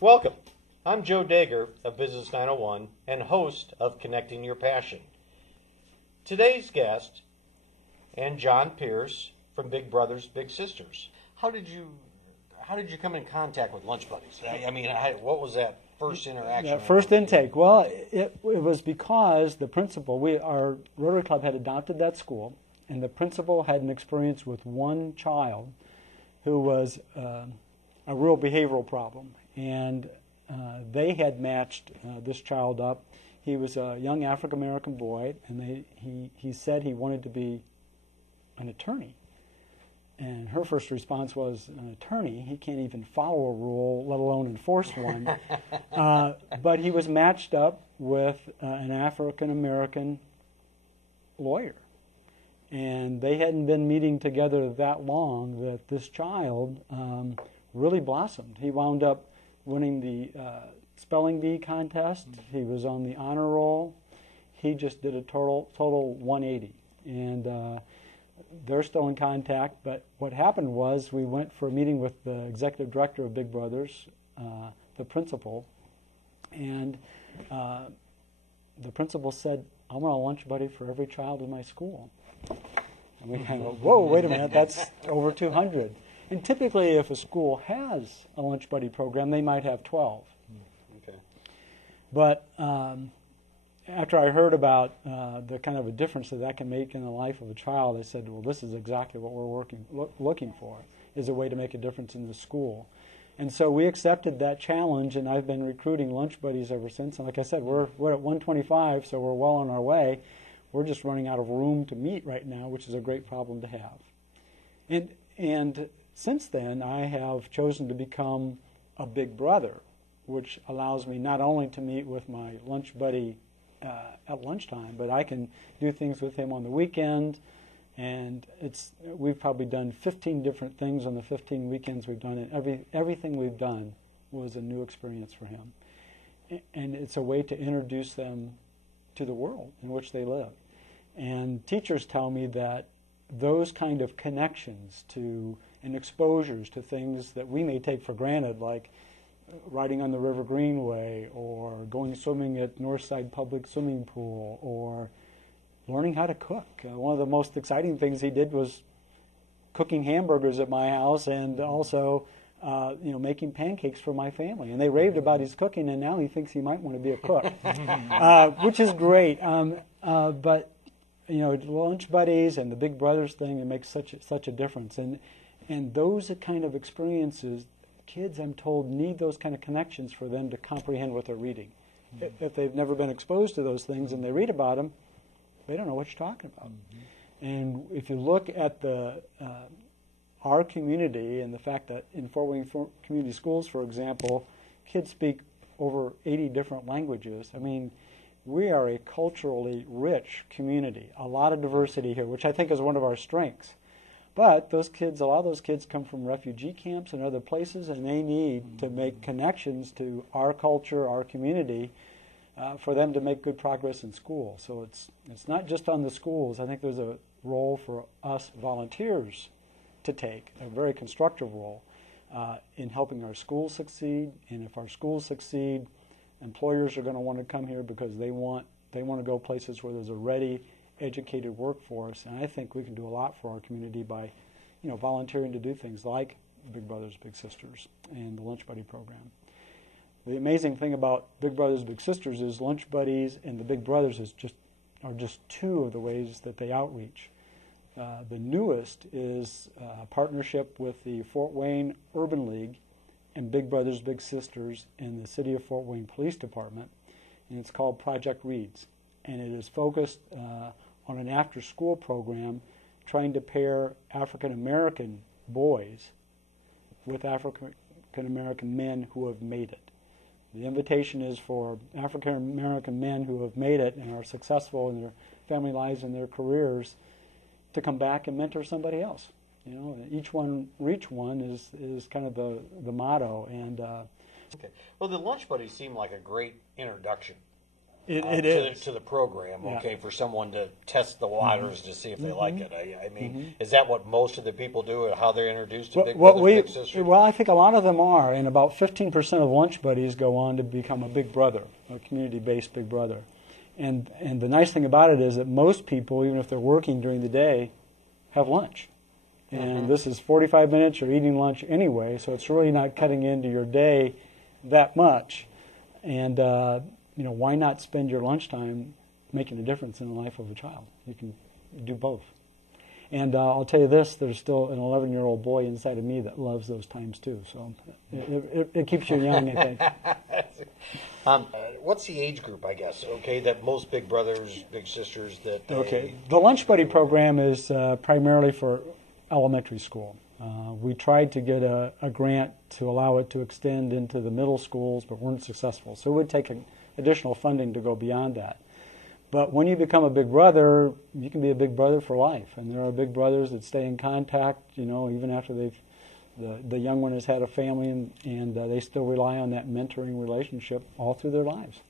Welcome. I'm Joe Dager of Business 901 and host of Connecting Your Passion. Today's guest, and John Pierce from Big Brothers Big Sisters. How did you come in contact with Lunch Buddies? What was that first interaction? That first intake. Well, it was because the principal, our Rotary Club had adopted that school, and the principal had an experience with one child who was a real behavioral problem, and they had matched this child up. He was a young African-American boy, and he said he wanted to be an attorney. And her first response was, an attorney? He can't even follow a rule, let alone enforce one. But he was matched up with an African-American lawyer. And they hadn't been meeting together that long that this child really blossomed. He wound up winning the spelling bee contest. He was on the honor roll. He just did a total 180. And they're still in contact, but what happened was we went for a meeting with the executive director of Big Brothers, the principal, and the principal said, I want a lunch buddy for every child in my school. And we kind of, whoa, wait a minute, that's over 200. And typically if a school has a lunch buddy program, they might have 12. Okay. But after I heard about the kind of a difference that can make in the life of a child, I said, well, this is exactly what we're looking for, is a way to make a difference in the school. And so we accepted that challenge, and I've been recruiting lunch buddies ever since. And like I said, we're at 125, so we're well on our way. We're just running out of room to meet right now, which is a great problem to have. And since then, I have chosen to become a big brother, which allows me not only to meet with my lunch buddy at lunchtime, but I can do things with him on the weekend, and we've probably done 15 different things on the 15 weekends we've done, and everything we've done was a new experience for him. And it's a way to introduce them to the world in which they live. And teachers tell me that those kind of connections to and exposures to things that we may take for granted, like riding on the River Greenway, or going swimming at Northside Public Swimming Pool, or learning how to cook. One of the most exciting things he did was cooking hamburgers at my house, and also making pancakes for my family. And they raved about his cooking, and now he thinks he might want to be a cook, which is great. But lunch buddies and the Big Brothers thing, it makes such a difference. And those kind of experiences, kids, I'm told, need those kind of connections for them to comprehend what they're reading. Mm-hmm. If they've never been exposed to those things and they read about them, they don't know what you're talking about. Mm-hmm. And if you look at our community and the fact that in Fort Wayne Community Schools, for example, kids speak over 80 different languages. I mean, we are a culturally rich community, a lot of diversity here, which I think is one of our strengths. But a lot of those kids come from refugee camps and other places, and they need to make connections to our culture, our community, for them to make good progress in school. So it's not just on the schools. I think there's a role for us volunteers to take, a very constructive role in helping our schools succeed. And if our schools succeed, employers are going to want to come here because they want to go places where there's a ready, educated workforce, and I think we can do a lot for our community by, volunteering to do things like Big Brothers Big Sisters and the Lunch Buddy program. The amazing thing about Big Brothers Big Sisters is Lunch Buddies and the Big Brothers are just two of the ways that they outreach. The newest is a partnership with the Fort Wayne Urban League and Big Brothers Big Sisters in the City of Fort Wayne Police Department, and it's called Project Reads, and it is focused on an after-school program trying to pair African-American boys with African-American men who have made it. The invitation is for African-American men who have made it and are successful in their family lives and their careers to come back and mentor somebody else. Each one reach one is kind of the motto. And okay. Well, the Lunch Buddies seem like a great introduction It is. to the program, Yeah. okay, for someone to test the waters to see if they like it. I mean, Mm-hmm. is that what most of the people do? How they're introduced to Big Brothers, Big Sisters? Well, I think a lot of them are, and about 15% of lunch buddies go on to become a big brother, a community-based big brother. And the nice thing about it is that most people, even if they're working during the day, have lunch. And this is 45 minutes, you're eating lunch anyway, so it's really not cutting into your day that much. And why not spend your lunchtime making a difference in the life of a child? You can do both. And I'll tell you this, there's still an 11-year-old boy inside of me that loves those times too. So it keeps you young, I think. What's the age group, I guess, okay, that most Big Brothers, Big Sisters that they... Okay. The Lunch Buddy program is primarily for elementary school. We tried to get a grant to allow it to extend into the middle schools, but weren't successful. So it would take additional funding to go beyond that. But when you become a big brother, you can be a big brother for life. And there are big brothers that stay in contact, even after the young one has had a family, and they still rely on that mentoring relationship all through their lives.